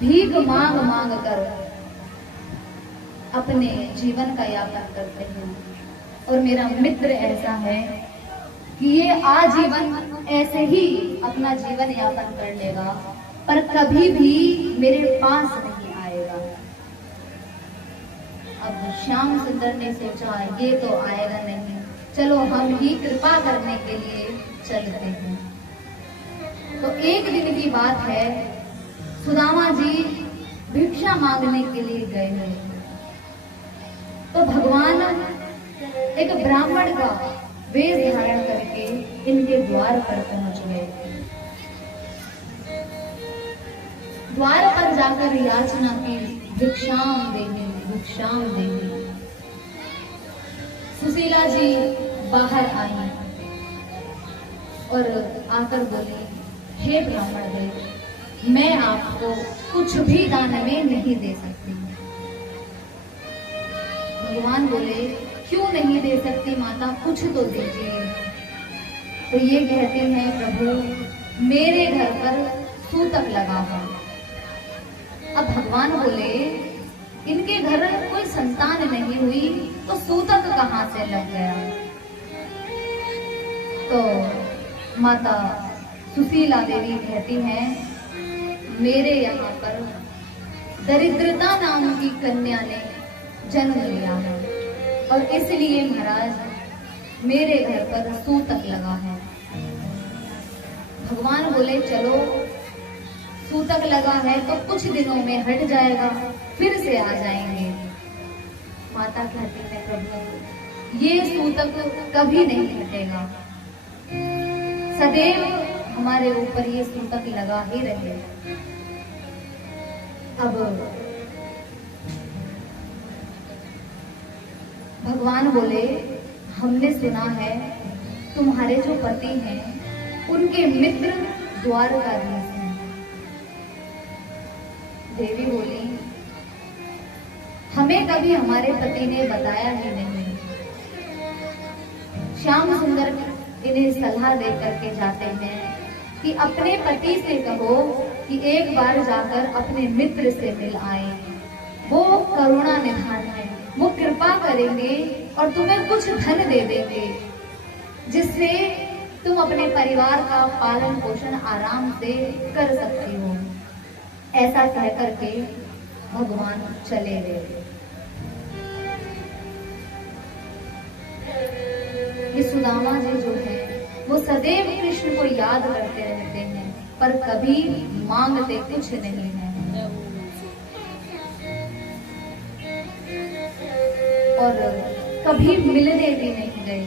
भीख मांग मांग कर अपने जीवन का यापन करते हैं। और मेरा मित्र ऐसा है कि ये आजीवन ऐसे ही अपना जीवन यापन कर लेगा, पर कभी भी मेरे पास नहीं आएगा। अब श्याम सुंदर ने सोचा ये तो आएगा नहीं, चलो हम ही कृपा करने के लिए चलते हैं। तो एक दिन की बात है, सुदामा जी भिक्षा मांगने के लिए गए हैं। तो भगवान एक ब्राह्मण का वेश धारण करके इनके द्वार पर पहुंच गए। द्वार पर जाकर याचना की, भिक्षाम देवी, भिक्षाम देवी। सुशीला जी बाहर आई और आकर बोली, हे ब्राह्मण देव, मैं आपको कुछ भी दान में नहीं दे सकती। भगवान बोले, क्यों नहीं दे सकती माता, कुछ तो दीजिए। तो ये कहते हैं, प्रभु मेरे घर पर सूतक लगा है। अब भगवान बोले, इनके घर कोई संतान नहीं हुई तो सूतक कहां से लग गया। तो माता सुशीला देवी कहती हैं, मेरे यहाँ पर दरिद्रता नाम की कन्या ने जन्म लिया है और इसलिए महाराज मेरे घर पर सूतक लगा है। भगवान बोले, चलो सूतक लगा है तो कुछ दिनों में हट जाएगा, फिर से आ जाएंगे। माता कहती है, प्रभु ये सूतक कभी नहीं हटेगा, सदैव हमारे ऊपर ये सूतक लगा ही रहे। अब भगवान बोले, हमने सुना है तुम्हारे जो पति हैं उनके मित्र द्वारकाधीश हैं। देवी बोली, हमें कभी हमारे पति ने बताया ही नहीं। श्याम सुंदर इन्हें सलाह दे करके जाते हैं कि अपने पति से कहो कि एक बार जाकर अपने मित्र से मिल आए, वो करुणा निधान है, वो कृपा करेंगे और तुम्हें कुछ धन दे देंगे जिससे तुम अपने परिवार का पालन पोषण आराम से कर सकती हो। ऐसा कह करके भगवान चले गए। ये सुदामा जी जो है वो सदैव कृष्ण को याद करते रहते हैं, पर कभी मांगते कुछ नहीं है और कभी मिलने भी नहीं गए।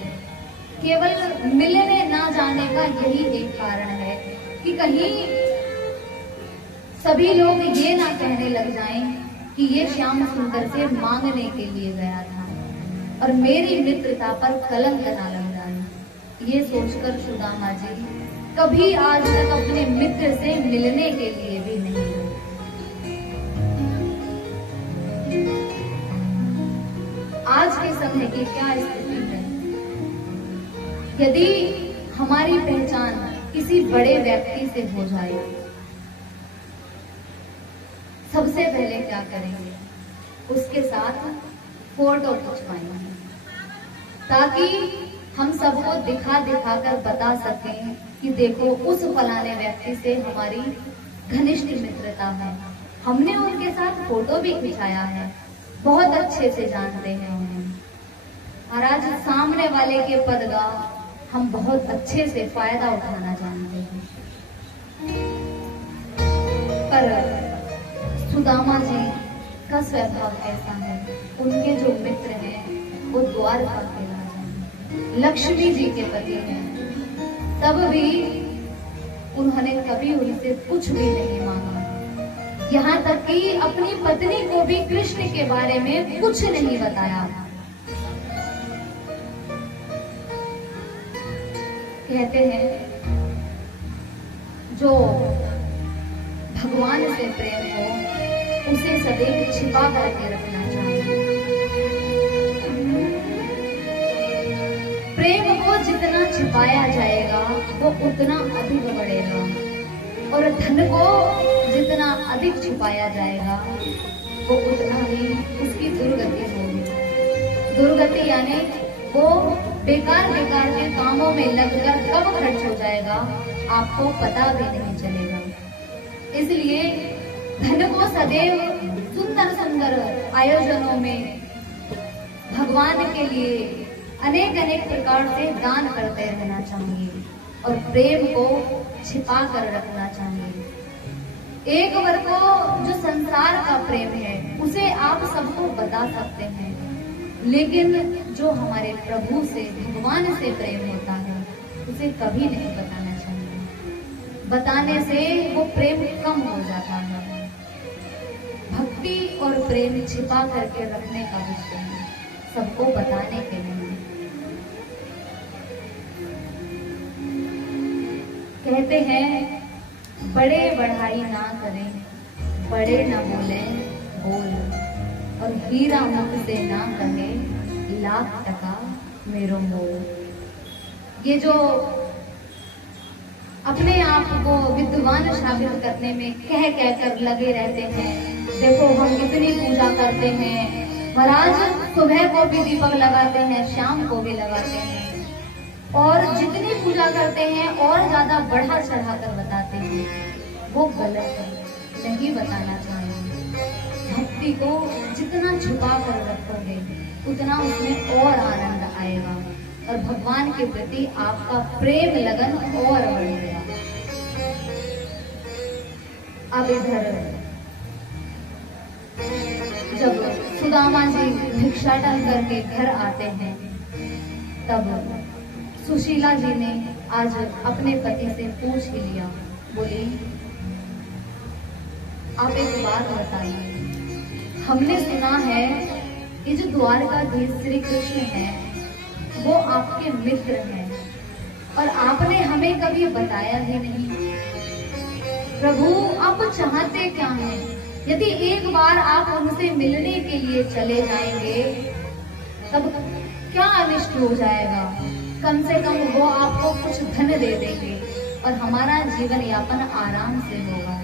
केवल मिलने ना जाने का यही एक कारण है कि कहीं सभी लोग ये ना कहने लग जाएं कि ये श्याम सुंदर से मांगने के लिए गया था और मेरी मित्रता पर कलंक ना लग जाए। ये सोचकर सुदामा जी कभी आज तक अपने मित्र से मिलने के लिए भी नहीं गए। आज के समय की क्या स्थिति है? यदि हमारी पहचान किसी बड़े व्यक्ति से हो जाए, सबसे पहले क्या करेंगे? उसके साथ फोटो खिंचवाएंगे ताकि हम सबको दिखा दिखा कर बता सकें कि देखो उस फलाने व्यक्ति से हमारी घनिष्ठ मित्रता है, हमने उनके साथ फोटो भी खिंचाया है, बहुत अच्छे से जानते हैं उन्हें। महाराज सामने वाले के पद का हम बहुत अच्छे से फायदा उठाना जानते हैं। पर सुदामा जी का स्वभाव ऐसा है, उनके जो मित्र हैं वो द्वारका के राजा हैं, लक्ष्मी जी के पति हैं, तब भी उन्होंने कभी उनसे कुछ भी नहीं मांगा। यहाँ तक कि अपनी पत्नी को भी कृष्ण के बारे में कुछ नहीं बताया। कहते हैं जो भगवान से प्रेम हो उसे सदैव छिपा करके रखना चाहिए। प्रेम को जितना छिपाया जाएगा वो उतना अधिक बढ़ेगा और धन को जितना अधिक छुपाया जाएगा वो उतना ही उसकी दुर्गति होगी। दुर्गति यानी वो बेकार बेकार के कामों में लगकर कब खर्च हो जाएगा आपको पता भी नहीं चलेगा। इसलिए धन को सदैव सुंदर सुंदर आयोजनों में भगवान के लिए अनेक अनेक प्रकार से दान करते रहना चाहिए और प्रेम को छिपा कर रखना चाहिए। एक वर्ग को जो संसार का प्रेम है उसे आप सबको बता सकते हैं, लेकिन जो हमारे प्रभु से भगवान से प्रेम होता है उसे कभी नहीं बताना चाहिए। बताने से वो प्रेम कम हो जाता है। भक्ति और प्रेम छिपा करके रखने का विषय है, सबको बताने के नहीं। कहते हैं बड़े बढ़ाई ना करें, बड़े न बोले बोल, और हीरा मुख से ना कहे लाख टका मेरो मोल। ये जो अपने आप को विद्वान साबित करने में कह कर लगे रहते हैं, देखो हम इतनी पूजा करते हैं, महाराज सुबह को भी दीपक लगाते हैं, शाम को भी लगाते हैं, और जितनी पूजा करते हैं और ज्यादा बढ़ा चढ़ा कर बताते हैं, वो गलत है, नहीं बताना चाहिए। भक्ति को जितना छुपा कर रखोगे उतना उसमें और आनंद आएगा और भगवान के प्रति आपका प्रेम लगन और बढ़ेगा। अब इधर जब सुदामा जी भिक्षाटन करके घर आते हैं तब सुशीला जी ने आज अपने पति से पूछ ही लिया, बोली आप एक बात बताइए, हमने सुना है कि जो द्वारकाधीश श्री कृष्ण हैं वो आपके मित्र हैं और आपने हमें कभी बताया ही नहीं। प्रभु आप चाहते क्या हैं? यदि एक बार आप उनसे मिलने के लिए चले जाएंगे तब क्या अनिष्ट हो जाएगा? कम से कम वो आपको कुछ धन दे देंगे और हमारा जीवन यापन आराम से होगा।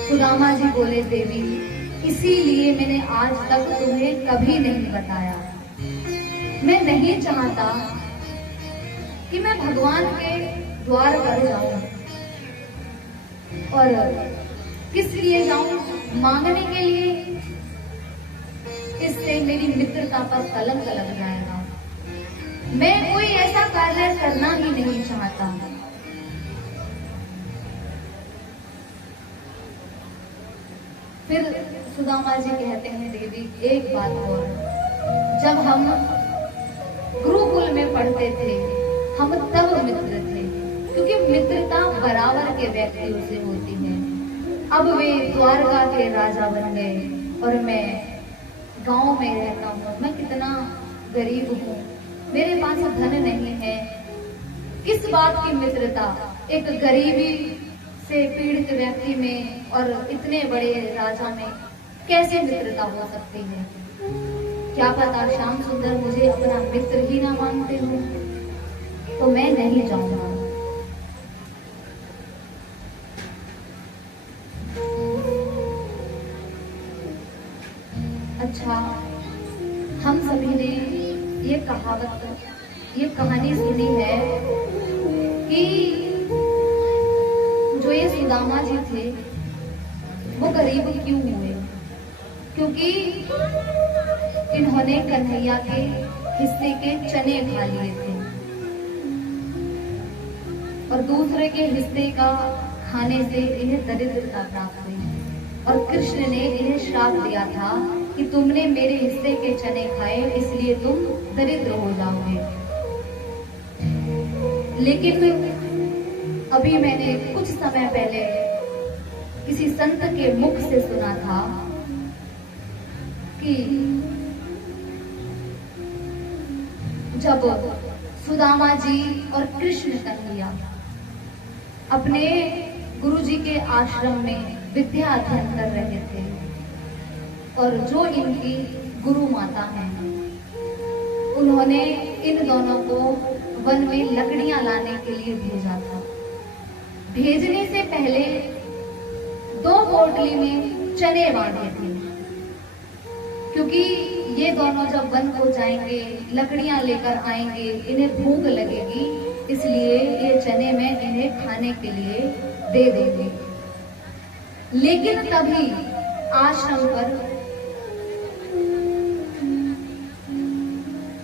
सुदामा जी बोले, देवी इसीलिए मैंने आज तक तुम्हें कभी नहीं बताया। मैं नहीं चाहता कि मैं भगवान के द्वार पर जाऊं, और किस लिए जाऊं? मांगने के लिए। इससे मेरी मित्रता पर कलंक लग जाएगा। मैं कोई ऐसा कार्य करना ही नहीं चाहता। फिर सुदामा जी कहते हैं, देवी एक बात और, जब हम गुरुकुल में पढ़ते थे हम तब मित्र थे, क्योंकि मित्रता बराबर के व्यक्तियों से होती है। अब वे द्वारका के राजा बन गए और मैं गांव में रहता हूँ। मैं कितना गरीब हूँ, मेरे पास धन नहीं है। किस बात की मित्रता? एक गरीबी से पीड़ित व्यक्ति में और इतने बड़े राजा में कैसे मित्रता हो सकती है? क्या पता श्याम सुंदर मुझे अपना मित्र ही ना मानते हो, तो मैं नहीं जाऊंगा। अच्छा, हम सभी ने ये कहावत, ये कहानी सुनी है कि जो ये सुदामा जी थे वो गरीब क्यों हुए? क्योंकि इन्होंने कन्हैया के हिस्से के चने खा लिए थे और दूसरे के हिस्से का खाने से इन्हें दरिद्रता प्राप्त हुई, और कृष्ण ने इन्हें श्राप दिया था कि तुमने मेरे हिस्से के चने खाए इसलिए तुम दरिद्र हो जाओगे। लेकिन अभी मैंने कुछ समय पहले किसी संत के मुख से सुना था कि जब सुदामा जी और कृष्ण कन्हैया अपने गुरुजी के आश्रम में विद्या अध्ययन कर रहे थे, और जो इनकी गुरु माता हैं उन्होंने इन दोनों को वन में लकड़ियां लाने के लिए भेजा था। भेजने से पहले 2 पोटली में चने बांधे थे, क्योंकि ये दोनों जब वन को जाएंगे, लकड़ियां लेकर आएंगे, इन्हें भूख लगेगी, इसलिए ये चने में इन्हें खाने के लिए दे देंगे। लेकिन तभी आश्रम पर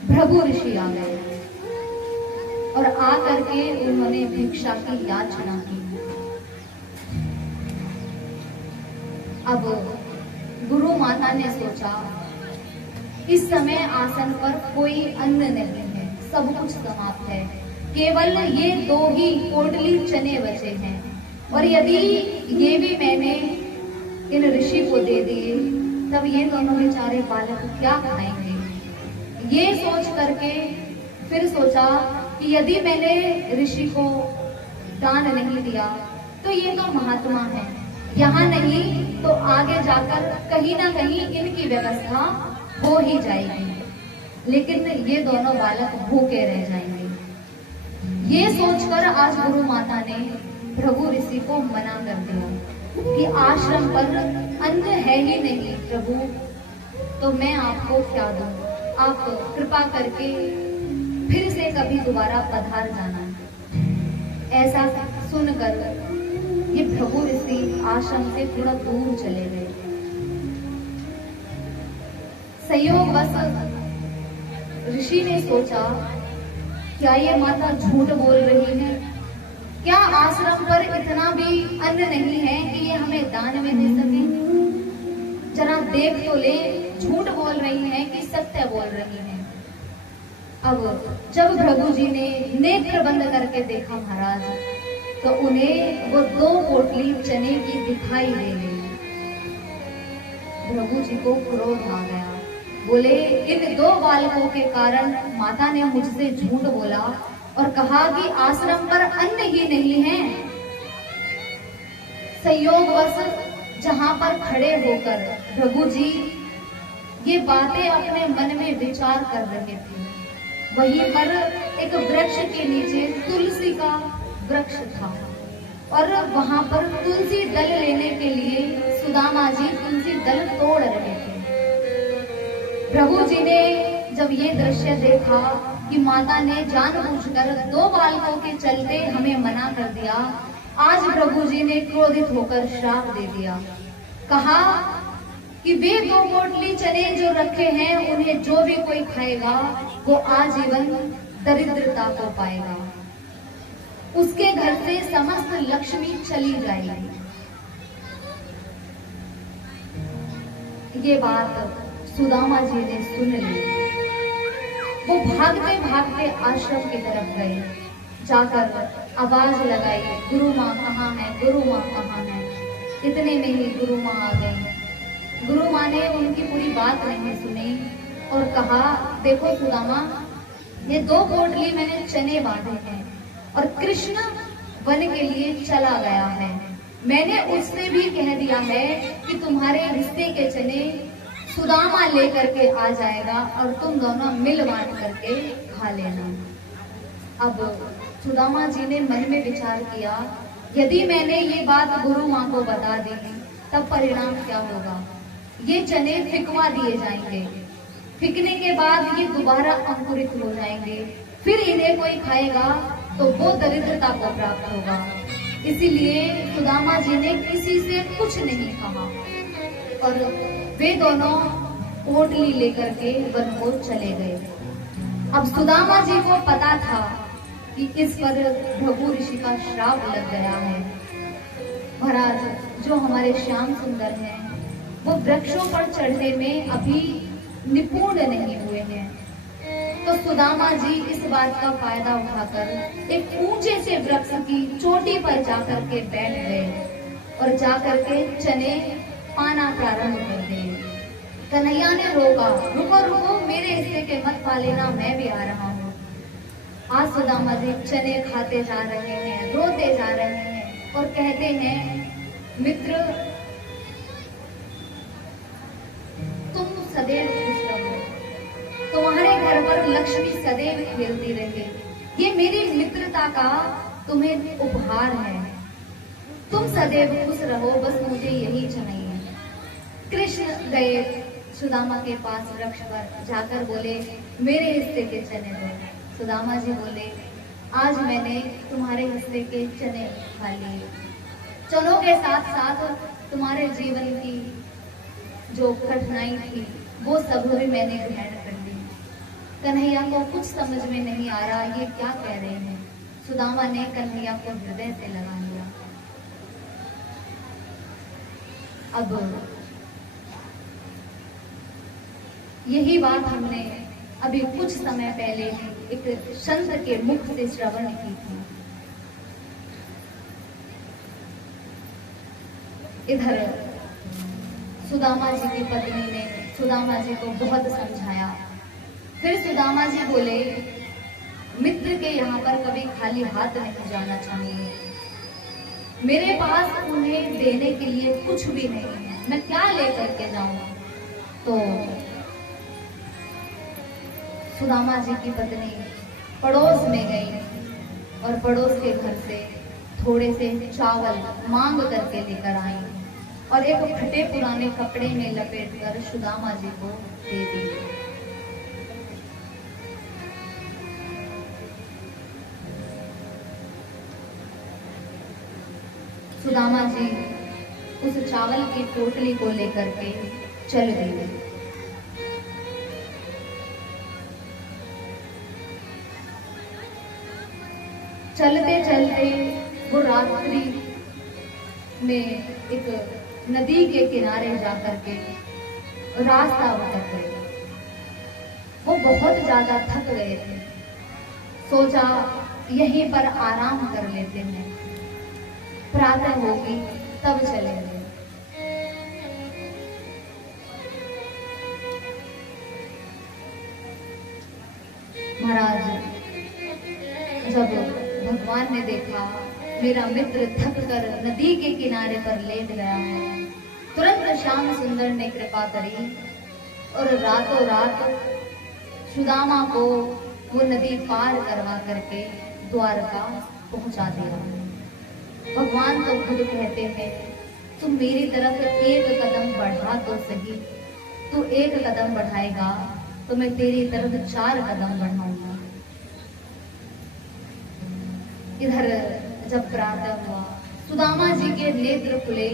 भृगु ऋषि आ गए और आकर के उन्होंने भिक्षा की याचना की। अब गुरु माता ने सोचा, इस समय आसन पर कोई अन्न नहीं है, सब कुछ समाप्त है, केवल ये 2 ही पोटली चने बचे हैं, और यदि ये भी मैंने इन ऋषि को दे दिए तब ये दोनों बेचारे बालक क्या खाएंगे। ये सोच करके फिर सोचा कि यदि मैंने ऋषि को दान नहीं दिया तो ये तो महात्मा है, यहाँ नहीं तो आगे जाकर कहीं ना कहीं इनकी व्यवस्था हो ही जाएगी, लेकिन ये दोनों बालक भूखे रह जाएंगे। ये सोचकर आज गुरु माता ने भृगु ऋषि को मना कर दिया कि आश्रम पर अन्न है ही नहीं प्रभु, तो मैं आपको क्या दूं, आप कृपा करके फिर से कभी दोबारा पधार जाना। ऐसा सुनकर ये भृगु ऋषि आश्रम से थोड़ा दूर चले गए। संयोगवश ऋषि ने सोचा, क्या ये माता झूठ बोल रही है? क्या आश्रम पर इतना भी अन्न नहीं है कि ये हमें दान में दे सके? जरा देख तो ले, झूठ बोल रही है कि सत्य बोल रही है। अब जब भृगु जी ने नेत्र बंद करके देखा महाराज, तो उन्हें वो 2 पोटली चने की दिखाई दे गई। भृगु जी को क्रोध आ गया, बोले, इन 2 बालकों के कारण माता ने मुझसे झूठ बोला और कहा कि आश्रम पर अन्न ही नहीं है। संयोगवश जहां पर खड़े होकर भृगु जी ये बातें अपने मन में विचार कर रहे थे, वहीं पर एक वृक्ष के नीचे तुलसी का वृक्ष था, और वहां पर तुलसी दल लेने के लिए सुदामा जी तुलसी दल तोड़ रहे थे। प्रभु जी ने जब ये दृश्य देखा कि माता ने जानबूझकर 2 बालकों के चलते हमें मना कर दिया, आज प्रभु जी ने क्रोधित होकर श्राप दे दिया। कहा कि वे 2 पोटली चने जो रखे हैं उन्हें जो भी कोई खाएगा वो आजीवन दरिद्रता को पाएगा, उसके घर से समस्त लक्ष्मी चली जाएगी। ये बात सुदामा जी ने सुन ली। वो भागते भागते आश्रम की तरफ गए, जाकर आवाज लगाई, गुरु माँ कहाँ है, गुरु माँ कहाँ है। इतने में ही गुरु माँ आ गई। गुरु माँ ने उनकी पूरी बात नहीं सुनी और कहा, देखो सुदामा, ये 2 पोटली मैंने चने बांधे हैं और कृष्ण वन के लिए चला गया है। मैंने उससे भी कह दिया है कि तुम्हारे रिश्ते के चने सुदामा लेकर के आ जाएगा और तुम दोनों मिल बांट करके खा लेना। अब सुदामा जी ने मन में विचार किया, यदि मैंने ये बात गुरु माँ को बता दी तब परिणाम क्या होगा? ये चने फिकवा दिए जाएंगे, फिकने के बाद ये दोबारा अंकुरित हो जाएंगे, फिर इन्हें कोई खाएगा तो वो दरिद्रता को प्राप्त होगा। इसीलिए सुदामा जी ने किसी से कुछ नहीं कहा और वे दोनों पोटली लेकर के वन को चले गए। अब सुदामा जी को पता था कि इस पर भृगु ऋषि का श्राप लग गया है। महाराज, जो हमारे श्याम सुंदर हैं वो वृक्षों पर चढ़ने में अभी निपुण नहीं हुए हैं, तो सुदामा जी इस बात का फायदा उठाकर एक ऊंचे से वृक्ष की चोटी पर जाकर के बैठ गए और जाकर के चने पाना प्रारंभ कर दिए। कन्हैया ने रोका, रुको रुको, मेरे हिस्से के मत पा लेना, मैं भी आ रहा हूँ। आज सुदामा जी चने खाते जा रहे हैं, रोते जा रहे हैं और कहते हैं, मित्र तुम सदैव खुश रहो, तुम्हारे घर पर लक्ष्मी सदैव खेलती रहे, ये मेरी मित्रता का तुम्हें उपहार है। सदैव खुश रहो, बस मुझे यही चाहिए। कृष्ण गए सुदामा के पास वृक्ष पर, जाकर बोले मेरे हिस्से के चने दो। सुदामा जी बोले आज मैंने तुम्हारे हिस्से के चने खा लिए, चनों के साथ साथ तुम्हारे जीवन की जो कठिनाई थी वो सब भी मैंने ग्रहण कर ली। कन्हैया को कुछ समझ में नहीं आ रहा ये क्या कह रहे हैं। सुदामा ने कन्हैया को हृदय से लगा लिया। अब यही बात हमने अभी कुछ समय पहले एक संत के मुख से श्रवण की थी। इधर सुदामा जी की पत्नी ने सुदामा जी को बहुत समझाया। फिर सुदामा जी बोले मित्र के यहाँ पर कभी खाली हाथ नहीं जाना चाहिए। मेरे पास उन्हें देने के लिए कुछ भी नहीं है, मैं क्या लेकर के जाऊं। तो सुदामा जी की पत्नी पड़ोस में गई और पड़ोस के घर से थोड़े से चावल मांग करके लेकर आई और एक फटे पुराने कपड़े में लपेटकर सुदामा जी को दे दी। सुदामा जी उस चावल की पोटली को लेकर के चल दिए। चलते चलते वो रात्रि में एक नदी के किनारे जाकर के रास्ता भटक गए। वो बहुत ज्यादा थक गए थे, सोचा यहीं पर आराम कर लेते हैं, प्रातः होगी तब चलेंगे। महाराज जब भगवान ने देखा मेरा मित्र थक कर नदी के किनारे पर लेट गया है, तुरंत श्याम सुंदर ने कृपा करी और रातों रात सुदामा को वो नदी पार करवा करके द्वारका पहुंचा दिया। भगवान तो खुद कहते हैं तुम मेरी तरफ एक कदम बढ़ा तो सही, तू एक कदम बढ़ाएगा तो मैं तेरी तरफ 4 कदम बढ़ाऊंगा। इधर जब प्रातः हुआ, सुदामा जी के नेत्र खुले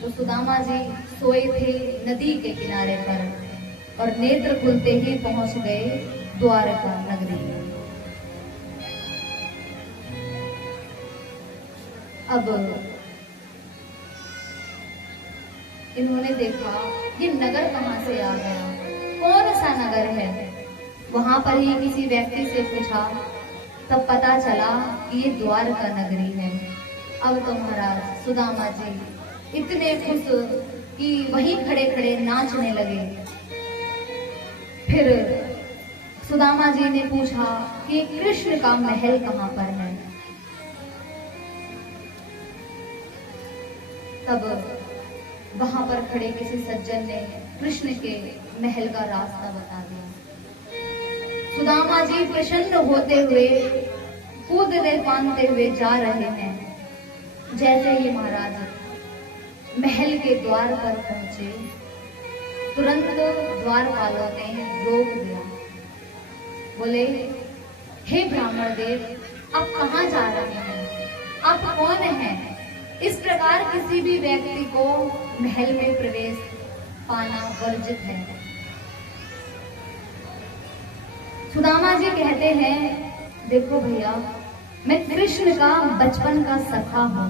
तो सुदामा जी सोए थे नदी के किनारे पर और नेत्र खुलते ही पहुंच गए द्वारका नगरी। अब इन्होंने देखा ये नगर कहां से आ गया, कौन सा नगर है। वहां पर ही किसी व्यक्ति से पूछा, तब पता चला कि ये द्वारका नगरी है। अब तो महाराज सुदामा जी इतने खुश कि वहीं खड़े खड़े नाचने लगे। फिर सुदामा जी ने पूछा कि कृष्ण का महल कहां पर है। तब वहां पर खड़े किसी सज्जन ने कृष्ण के महल का रास्ता बता दिया। सुदामा जी प्रसन्न होते हुए कूदते फांदते हुए जा रहे हैं। जैसे ही महाराज महल के द्वार पर पहुंचे, तुरंत द्वारपालों ने रोक दिया। बोले हे ब्राह्मण देव, आप कहाँ जा रहे हैं, आप कौन हैं। इस प्रकार किसी भी व्यक्ति को महल में प्रवेश पाना वर्जित है। सुदामा जी कहते हैं देखो भैया, मैं कृष्ण का बचपन का सखा हूं,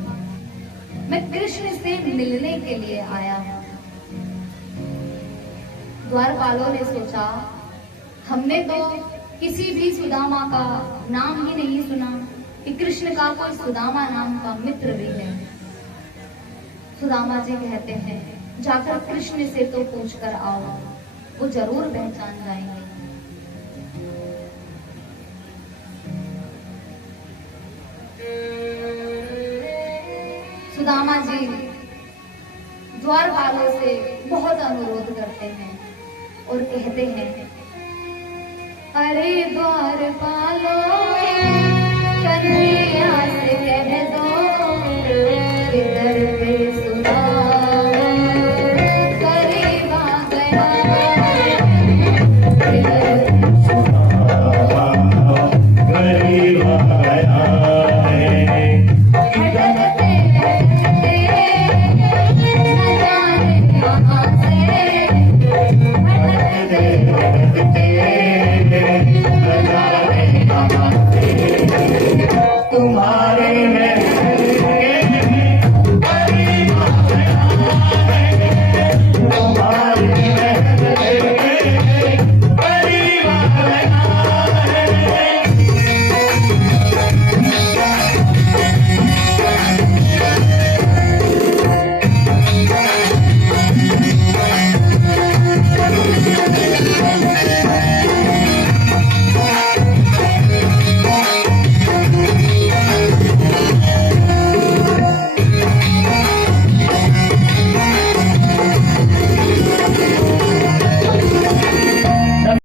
मैं कृष्ण से मिलने के लिए आया हूं। द्वारपालों ने सोचा हमने तो किसी भी सुदामा का नाम ही नहीं सुना कि कृष्ण का कोई सुदामा नाम का मित्र भी है। सुदामा जी कहते हैं जाकर कृष्ण से तो पूछ कर आओ, वो जरूर पहचान जाएंगे। सुदामा जी द्वारपालों से बहुत अनुरोध करते हैं और कहते हैं, अरे द्वारपालों कन्हैया